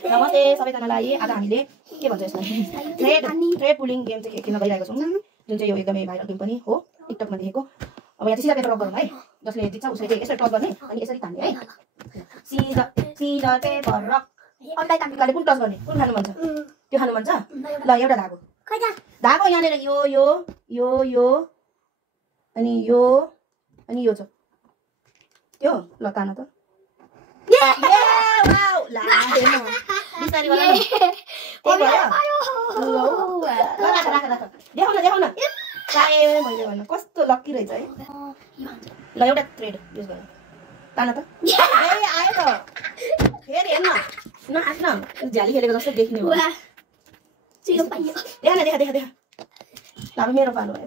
नमस्ते सबैजनालाई। आज हामीले के भन्छ यसलाई थ्रेड पुलिङ गेम चाहिँ खेल्न गइरहेको छौँ, जुन चाहिँ यो एकदमै भाइरल गेम पनि हो, टिकटकमा देखेको। अब यहाँ चाहिँ सिधा पेपर रक गरौँ है, जसले जित्छ उसले चाहिँ यसरी टच गर्ने अनि यसरी तान्ने है। सिधा पेपर रक। अन्तले कुन टच गर्ने, कुन खानु मन छ त्यो खानु मन छ। ल एउटा धागो यहाँनिर यो अनि यो छ त्यो। ल तान त। बिस्तारै गर न। देखाउ न चाहे मैले भन्नु कस्तो लक्की रहेछ है। ल एउटा थ्रेड युज गर, तान त। आयो त फेरि हेर्न नहाँस्न, झ्याली खेलेको जस्तो देख्ने हो। देखा। अब मेरो पालो है।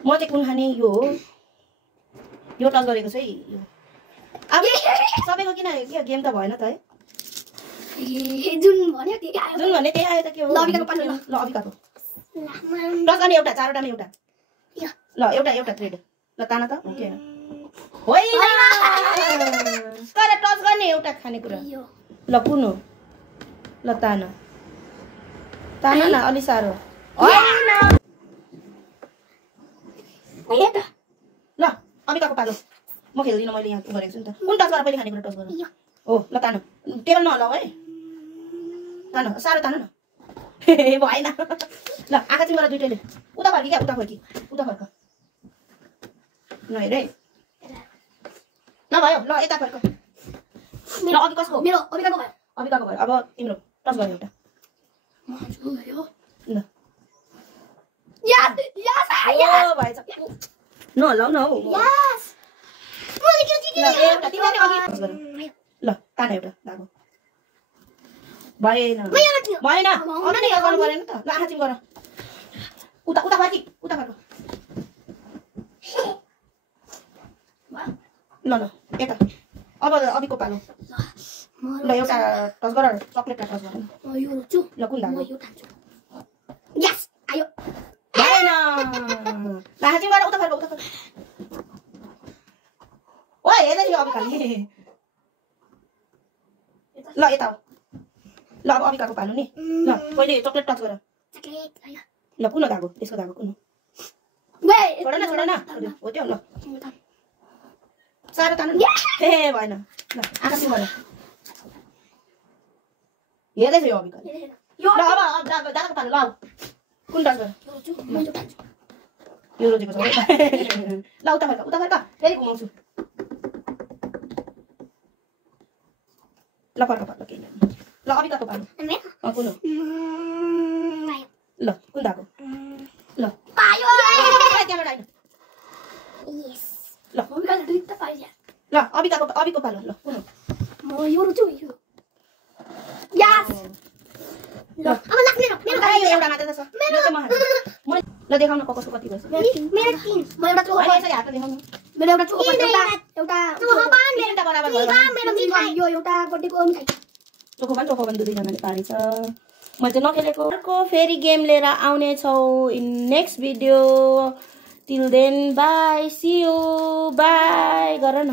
म चाहिँ कुन खाने, यो हो, यो टच गरेको चाहिँ यो। अब सबैको किन गेम त भएन त है। जुन भन्यो त्यही आयो त के हो। ल अबिकाको टच गर्ने एउटा, चारवटामा एउटा। ल एउटा थ्रेड। ल तान त। हो कि होइन तर टच गर्ने एउटा खानेकुरा। ल कुन हो। ल तान न, अलि साह्रो होइन। ल अबिकाको पालो। म खेल्दिनँ, मैले यहाँ गरेको छु नि त। कुन टच गरेर पहिले खानेकुरा टच गर। हो ल तान, टेबल नहलाऊ है। तान साह्रो तान न। भएन। ल आँखा चाहिँ गर दुइटैले। उता फर्की क्या, उता फर्क। नहेर है। ल भयो, ल यता फर्क। ल अघि कसको? मेरो अबिकाको भयो। अब तिम्रो टच गर्यो एउटा। ल भएछ। नहलाऊ न हौ। ल तान एउटा धागो। भएन। अरू नै गर्नु परेन त। ल आँखा चिम गर। उता फर्क। ल यता। अब अबिको पालो। ल एउटा टच गर, चक्लेट टच गर। ल कुन धागो। भएन। ल आँखा चिम गर, उता फर्क। ओ हेर्दै थियो अबिकाले। ल यता हो। ल अब अबिकाको पालो नि। ल पहिले चक्लेट टच गर। ल कुन हो धागो, यसको धागो कुन हो। छोड न हो त्यो। ल साह्रो तान न। भएन। ल आँखा चिम गर। हेर्दै थियो अबिकाले। ल अब दादाको पालो। ल कुन टच गर। यो रोजेको छ। ल उता फर्क। फेरि घुमाउँछु। ल फर्क केही छैन। ल अबिकाको पालो। कुन हो। ल कुन धागो। ल त्यहाँबाट आइन। ल अबिको पालो। ल कुन हो। एउटा मात्रै त छ। ल देखाउन कसको कति भएछ। चोखोपन दुईजनाले पारेछ। मैले चाहिँ नखेलेको। अर्को फेरि गेम लिएर आउने छौँ in next video. Till then bye, see you, bye गर न।